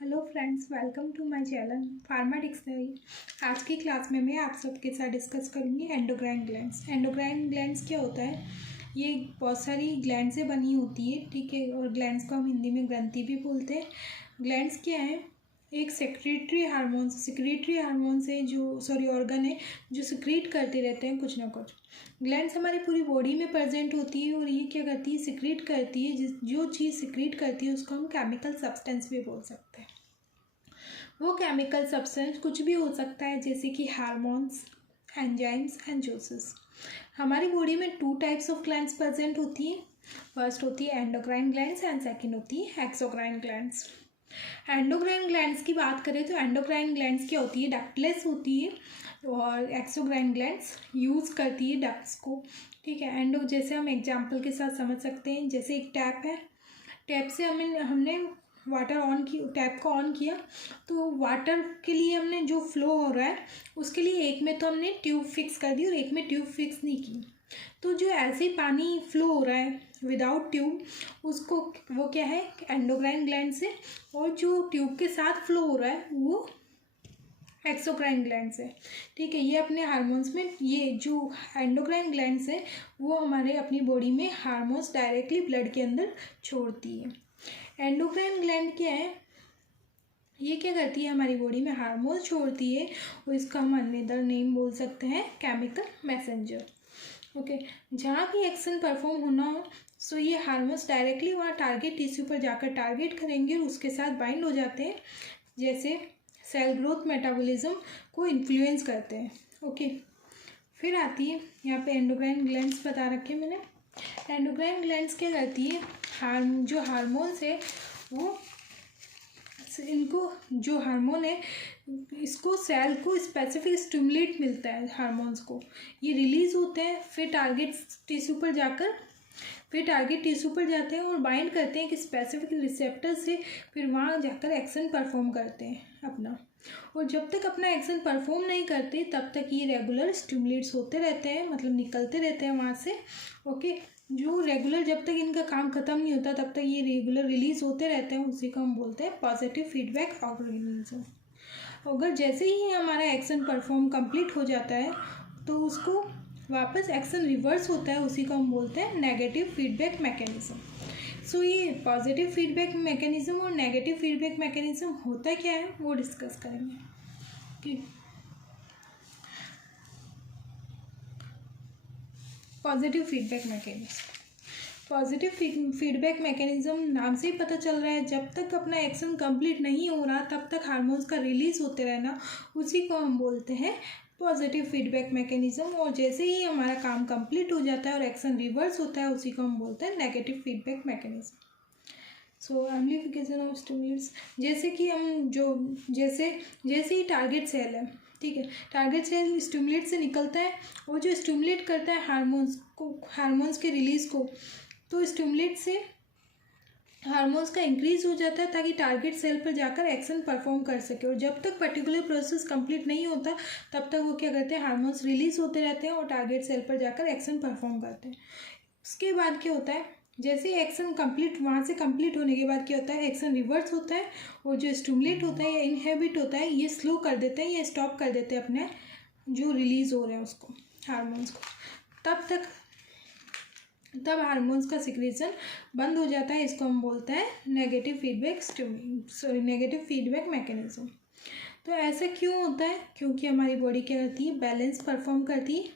Hello friends, welcome to my channel pharma dictionary. आज की class में मैं आप सबके साथ डिस्कस करूंगी एंडोक्राइन ग्लैंड्स। एंडोक्राइन ग्लैंड्स क्या होता है? ये बहुत सारी ग्लैंड से बनी होती है, ठीक है। और ग्लैंड्स को हम हिंदी में ग्रंथि भी बोलते हैं। ग्लैंड्स क्या है? एक सेक्रेटरी हार्मोन से जो ऑर्गन है जो सिक्रीट करते रहते हैं कुछ ना कुछ। ग्लैंड्स हमारी पूरी बॉडी में प्रेजेंट होती है और ये क्या करती है? सिक्रीट करती है। जो चीज़ सिक्रीट करती है उसको हम केमिकल सब्सटेंस भी बोल सकते हैं। वो केमिकल सब्सटेंस कुछ भी हो सकता है, जैसे कि हार्मोन्स, एंजाइम्स एंड जूसेस। हमारी बॉडी में 2 टाइप्स ऑफ ग्लैंड्स प्रेजेंट होती है। फर्स्ट होती है एंडोक्राइन ग्लैंड्स एंड सेकंड होती है एक्सोक्राइन ग्लैंड्स। एंडोक्राइन ग्लैंड्स की बात करें तो एंडोक्राइन ग्लैंड्स क्या होती है? डक्टलेस होती है और एक्सोक्राइन ग्लैंड्स यूज़ करती है डक्ट्स को, ठीक है। जैसे हम एग्जाम्पल के साथ समझ सकते हैं, जैसे एक टैप है, टैप से हमने टैप को ऑन किया तो वाटर के लिए हमने जो फ्लो हो रहा है उसके लिए एक में तो हमने ट्यूब फिक्स कर दी और एक में ट्यूब फिक्स नहीं की। तो जो ऐसे ही पानी फ्लो हो रहा है विदाउट ट्यूब, उसको वो क्या है? एंडोक्राइन ग्लैंड से। और जो ट्यूब के साथ फ्लो हो रहा है वो एक्सोक्राइन ग्लैंड से, ठीक है। ये अपने हार्मोन्स में, ये जो एंडोक्राइन ग्लैंड्स है वो हमारे अपनी बॉडी में हार्मोन्स डायरेक्टली ब्लड के अंदर छोड़ती है। एंडोक्राइन ग्लैंड क्या है? ये क्या करती है? हमारी बॉडी में हार्मोन छोड़ती है और इसका हम अनदर नेम बोल सकते हैं केमिकल मैसेंजर, ओके। जहाँ भी एक्शन परफॉर्म होना हो सो ये हार्मोन्स डायरेक्टली वहाँ टारगेट टिश्यू पर जाकर टारगेट करेंगे और उसके साथ बाइंड हो जाते हैं, जैसे सेल ग्रोथ मेटाबॉलिज्म को इन्फ्लुएंस करते हैं, ओके। फिर आती है यहाँ पे एंडोक्राइन ग्लैंड्स बता रखे मैंने। एंडोक्राइन ग्लैंड्स क्या करती है? जो हार्मोन्स है वो इनको, जो हार्मोन है इसको सेल को स्पेसिफिक स्टिमुलेट मिलता है, हार्मोन्स को ये रिलीज होते हैं, फिर टारगेट टिश्यू पर जाते हैं और बाइंड करते हैं कि स्पेसिफिक रिसेप्टर से, फिर वहाँ जाकर एक्शन परफॉर्म करते हैं अपना। और जब तक अपना एक्शन परफॉर्म नहीं करते तब तक ये रेगुलर स्टिमुलेट्स होते रहते हैं, मतलब निकलते रहते हैं वहाँ से, ओके। जो रेगुलर, जब तक इनका काम ख़त्म नहीं होता तब तक ये रेगुलर रिलीज होते रहते हैं, उसी को हम बोलते हैं पॉजिटिव फीडबैक ऑर्गेनिज्म। अगर जैसे ही हमारा एक्शन परफॉर्म कंप्लीट हो जाता है तो उसको वापस एक्शन रिवर्स होता है, उसी को हम बोलते हैं नेगेटिव फीडबैक मैकेनिज्म। सो ये पॉजिटिव फीडबैक मैकेनिज्म और नेगेटिव फीडबैक मैकेनिज्म होता क्या है वो डिस्कस करेंगे, ठीक। पॉजिटिव फीडबैक फीडबैक मैकेनिज्म नाम से ही पता चल रहा है, जब तक अपना एक्शन कंप्लीट नहीं हो रहा तब तक हार्मोन्स का रिलीज होते रहना, उसी को हम बोलते हैं पॉजिटिव फीडबैक मैकेनिज्म। और जैसे ही हमारा काम कंप्लीट हो जाता है और एक्शन रिवर्स होता है, उसी को हम बोलते हैं negative feedback mechanism. So amplification of stimulates, जैसे कि हम जैसे ही टारगेट सेल है, ठीक है, टारगेट सेल स्टिमुलेट से निकलता है और जो स्टिमुलेट करता है हार्मोन्स के रिलीज को, तो स्टिमुलेट से हार्मोन्स का इंक्रीज हो जाता है ताकि टारगेट सेल पर जाकर एक्शन परफॉर्म कर सके। और जब तक पर्टिकुलर प्रोसेस कंप्लीट नहीं होता तब तक वो क्या करते हैं? हार्मोन्स रिलीज होते रहते हैं और टारगेट सेल पर जाकर एक्शन परफॉर्म करते हैं। उसके बाद क्या होता है? जैसे एक्शन कंप्लीट, वहाँ से कंप्लीट होने के बाद क्या होता है? एक्शन रिवर्स होता है और जो स्टिमुलेट होता है या इनहेबिट होता है ये स्लो कर देते हैं या स्टॉप कर देते हैं अपने जो रिलीज हो रहे हैं उसको, हार्मोन्स को। तब हार्मोन्स का सिक्रेशन बंद हो जाता है, इसको हम बोलते हैं नेगेटिव फीडबैक मैकेनिज्म। तो ऐसा क्यों होता है? क्योंकि हमारी बॉडी क्या करती है? बैलेंस परफॉर्म करती है,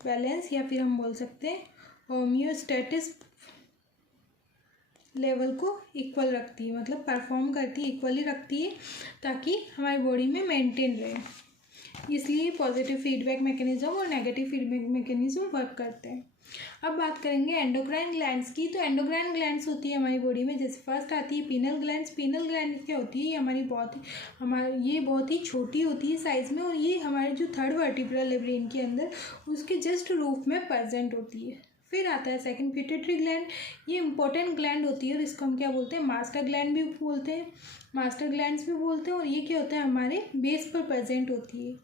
बैलेंस, या फिर हम बोल सकते हैं होम्योस्टैटिस लेवल को इक्वल रखती है, मतलब परफॉर्म करती है, इक्वली रखती है ताकि हमारी बॉडी में मेंटेन रहे। इसलिए पॉजिटिव फीडबैक मैकेनिज्म और नेगेटिव फीडबैक मैकेनिज्म वर्क करते हैं। अब बात करेंगे एंडोक्राइन ग्लैंड्स की। तो एंडोक्राइन ग्लैंड्स होती है हमारी बॉडी में, जैसे फर्स्ट आती है पीनल ग्लैंड्स। पीनल ग्लैंड क्या होती है? ये बहुत ही छोटी होती है साइज़ में और ये हमारे जो थर्ड वर्टिब्रल है ब्रेन के अंदर उसके जस्ट रूफ में प्रेजेंट होती है। फिर आता है सेकंड पिट्यूटरी ग्लैंड। ये इंपॉर्टेंट ग्लैंड होती है और इसको हम क्या बोलते हैं? मास्टर ग्लैंड भी बोलते हैं, मास्टर ग्लैंड्स भी बोलते हैं। और ये क्या होता है? हमारे बेस पर प्रेजेंट होती है।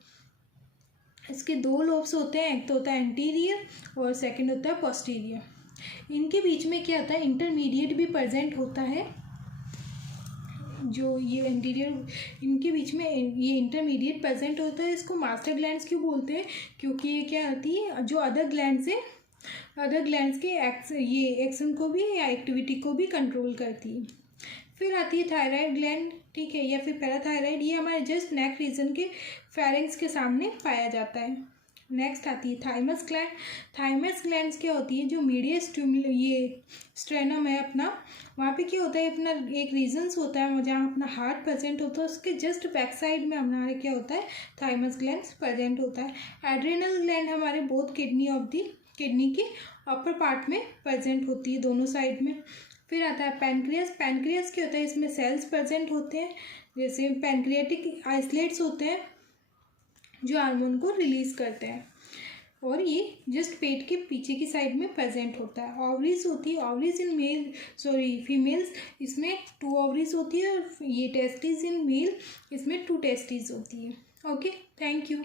इसके 2 लोब्स होते हैं, एक तो होता है एंटीरियर और सेकंड होता है पोस्टीरियर। इनके बीच में क्या होता है? इंटरमीडिएट भी प्रेजेंट होता है जो ये एंटीरियर इनके बीच में ये इंटरमीडिएट प्रेजेंट होता है, इसको मास्टर ग्लैंड्स क्यों बोलते हैं? क्योंकि ये क्या होती है, जो अदर ग्लैंड से अदर ग्लैंड्स के ये एक्शन को भी या एक्टिविटी को भी कंट्रोल करती है। फिर आती है थायराइड ग्लैंड, ठीक है, या फिर पैराथायराइड। ये हमारे जस्ट नेक रीजन के फेरिंग्स के सामने पाया जाता है। नेक्स्ट आती है थाइमस ग्लैंड। थाइमस ग्लैंड्स क्या होती है, जो मीडियस ये स्ट्रेनम है अपना, वहाँ पे क्या होता है, अपना एक रीजन्स होता है जहाँ अपना हार्ट प्रेजेंट होता है, उसके जस्ट बैक साइड में हमारे क्या होता है, थाइमस ग्लैंड्स प्रेजेंट होता है। एड्रिनल ग्लैंड हमारे बोथ किडनी के अपर पार्ट में प्रेजेंट होती है, दोनों साइड में। फिर आता है पैनक्रियास। पैनक्रियास क्या होता है, इसमें सेल्स प्रेजेंट होते हैं, जैसे पैनक्रियाटिक आइसलेट्स होते हैं जो हार्मोन को रिलीज करते हैं, और ये जस्ट पेट के पीछे की साइड में प्रेजेंट होता है। ओवरीज होती है, ओवरीज इन फीमेल्स, इसमें 2 ओवरीज होती है, और ये टेस्टिस इन मेल, इसमें 2 टेस्टिस होती है। Okay, thank you.